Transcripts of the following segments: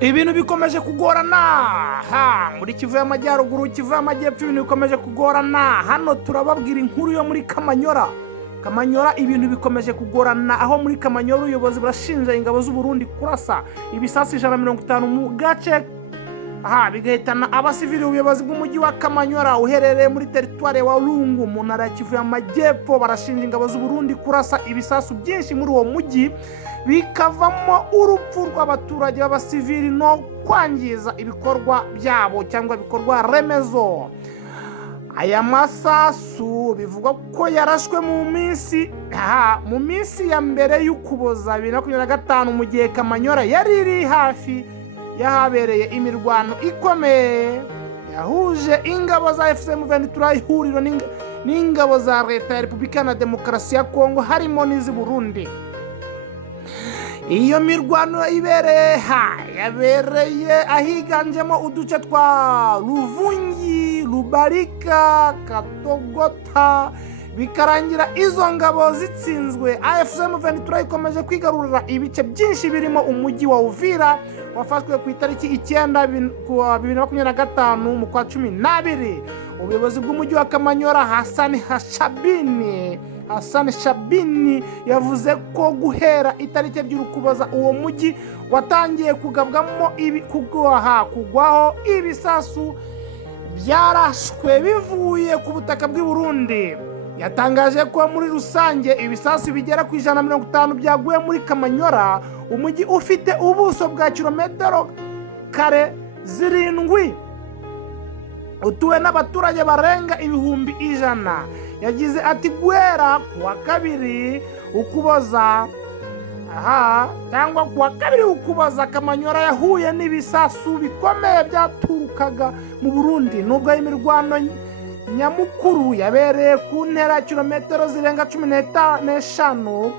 ibintu bikomeje kugorana muri Kivu y'Amajyaruguru, Kivu y'Amajyepfo ibintu bikomeje kugorana. Hano turababwira inkuru yo muri Kamanyora. Ibintu bikomeje kugorana, aho muri Kamanyora ubuyobozi burashinja ingabo z'u Burundi kurasa ibisasu 150 mu gace bigahitana abasivili. Ubuyobozi bw'umujyi wa Kamanyora uherereye muri teritwari wa Lungu mu ntara ya Kivu y'Amajyepfo barashinja ingabo z'u Burundi kurasa ibisasu byinshi muri uwo mujyi, bikavamo urupfu rw'abaturage b'abasivili no kwangiza ibikorwa byabo cyangwa ibikorwa remezo. Aya masasu bivugwa ko yarashwe mu minsi ya mbere y'Ukuboza 2025 mu gihe Kamanyora yari iri hafi yahabereye imirwano ikomeye yahuje ingabo za FCM23 ihuriro n'ingabo za leta ya Repubulika na Demokarasi ya Kongo harimo n'iz'i Burundi. Iyo mirwano yabereye ahiganjemo uduce twa Ruvungi, Rubarika, Katogota, bikarangira izo ngabo zitsinzwe. AFC/M23 ikomeje kwigarurira ibice byinshi birimo umujyi wa Uvira wafashwe ku itariki 9 2025 mu kwa 12. Ubuyobozi bw'umujyi wa Kamanyora Hassan Shabini yavuze ko guhera itariki y'Ukuboza uwo mujyi watangiye kugabwamo kugwaho ibisasu byarashwe bivuye ku butaka bw'i Burundi. Yatangaje ko muri rusange ibisasu bigera ku 150 byaguye muri Kamanyora, umujyi ufite ubuso bwa kilometero kare 7 utuwe n'abaturage barenga ibihumbi 100. Yagize ati guhera kuwa kabiri Ukuboza cyangwa kuwa kabiri Ukuboza Kamanyora yahuye n'ibisasu bikomeye byaturukaga mu Burundi, nubwo imirwano nyamukuru yabereye ku ntera kilometero zirenga 15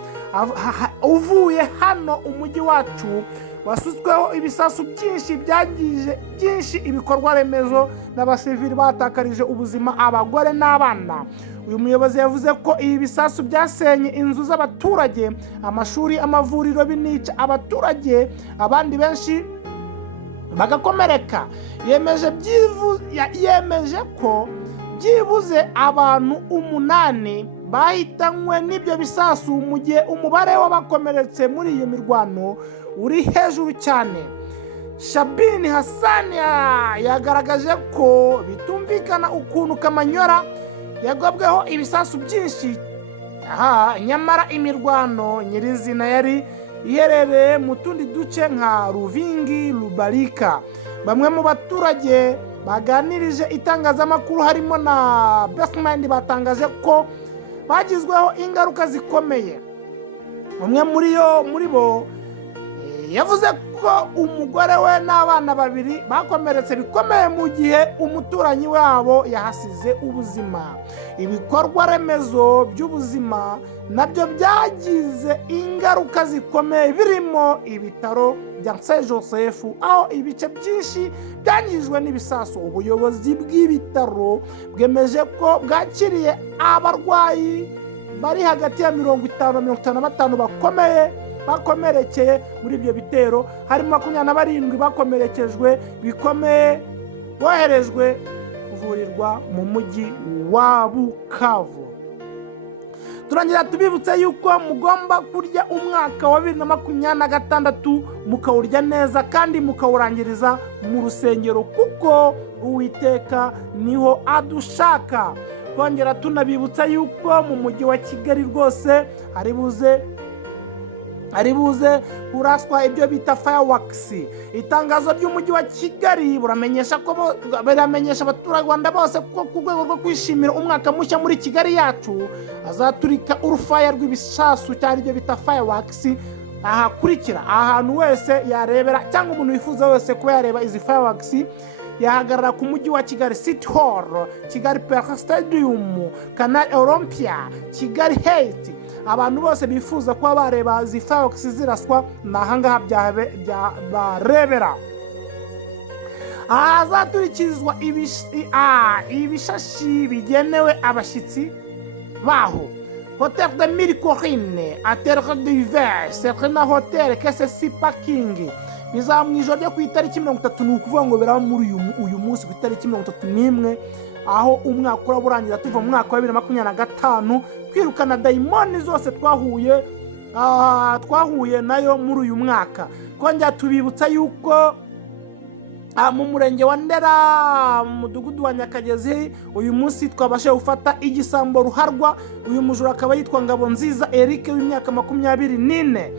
uvuye hano. Umujyi wacu wasutsweho ibisasu byinshi byangije byinshi ibikorwa remezo n'abasivili batakarije ubuzima, abagore n'abana. Uyu muyobozi yavuze ko ibi bisasu byasenye inzu z'abaturage, amashuri, amavuriro, binica abaturage, abandi benshi bagakomereka. Yemeje ko byibuze abantu 8 bahitanywe n'ibyo bisasu, mu gihe umubare w'abakomeretse muri iyo mirwano uri hejuru cyane. Shabini Hassan yagaragaje ko bitumvikana ukuntu Kamanyora yagobweho ibisasu byinshi, nyamara imirwano nyirizina yari iherereye mu tundi duce nka Ruvingi, Rubarika. Bamwe mu baturage baganirije itangazamakuru harimo na Bestmind batangaje ko bagizweho ingaruka zikomeye. Umwe muri bo yavuze ko umugore we n'abana 2 bakomeretse bikomeye mu gihe umuturanyi wabo yahasize ubuzima. Ibikorwa remezo by'ubuzima nabyo byagize ingaruka zikomeye, birimo ibitaro bya St Joseph aho ibice byinshi byangijwe n'ibisasu. Ubuyobozi bw'ibitaro bwemeje ko bwakiriye abarwayi bari hagati ya 50 na 55 bakomerekeye muri ibyo bitero, harimo 27 bakomerekejwe bikomeye boherejwe kuvurirwa mu mujyi wa Bukavu. Turangira tubibutse yuko mugomba kurya umwaka wa 2026 mukawurya neza kandi mukawurangiriza mu rusengero, kuko Uwiteka niho adushaka. Twongera tunabibutsa yuko mu mujyi wa Kigali rwose ari buze kuraswa ibyo bita fireworks. Itangazo ry'umujyi wa Kigali buramenyesha abaturarwanda bose ko ku rwego rwo kwishimira umwaka mushya muri Kigali yacu azaturika urufaya rw'ibisasu cyangwa ibyo bita fireworks ahakurikira. Ahantu wese yarebera cyangwa umuntu wifuza wese kuba yareba izi fireworks yahagarara ku mujyi wa Kigali City Hall, Kigali Park Stadium, Canal Olympia, Kigali Heights. Abantu bose bifuza kuba bareba izi fireworks ziraswa nahangaha barebera. Ahazaturikizwa ibishashi bigenewe abashyitsi baho. Hotel de Mille Collines, Terre d'Hiver, Serena Hotel, KCC Parking, bizaba mu ijoro ryo ku itariki 30, ni ukuvuga ngo biraba muri uyu munsi ku itariki 31, aho umwaka uraburangira tuva mu mwaka wa 2025 kwirukana dayimoni zose twahuye nayo muri uyu mwaka. Kongera tubibutsa yuko mu murenge wa Ndera mu mudugudu wa Nyakagezi uyu munsi twabashe gufata igisambo ruharwa. Uyu mujura akaba yitwa Ngabonziza Eric w'imyaka 24.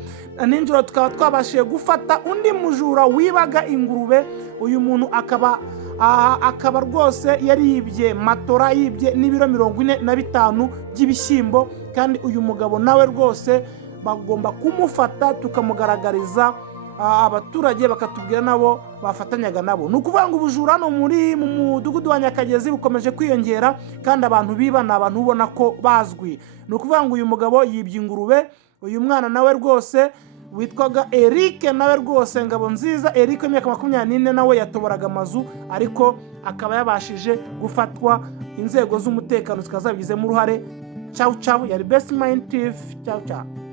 Ninjoro tukaba twabashe gufata undi mujura wibaga ingurube. Uyu muntu akaba rwose yaribye matora, yibye n'ibiro 45 by'ibishyimbo, kandi uyu mugabo nawe rwose bagomba kumufata tukamugaragariza abaturage bakatubwira nabo bafatanyaga nabo. Nukuvuga ngo ubujura no muri mu mudugudu wa Nyakagezi bukomeje kwiyongera, kandi abantu biba na abantu ubona ko bazwi. Nukuvuga ngo uyu mugabo yibye ingurube. Uyu mwana nawe rwose witwaga Eric, nawe rwose Ngabonziza Eric w'imyaka 24, nawe yatoboraga amazu, ariko akaba yabashije gufatwa. Inzego z'umutekano zikazabigizemo uruhare. Ciao ciao, yari Best Mind TV. Ciao ciao.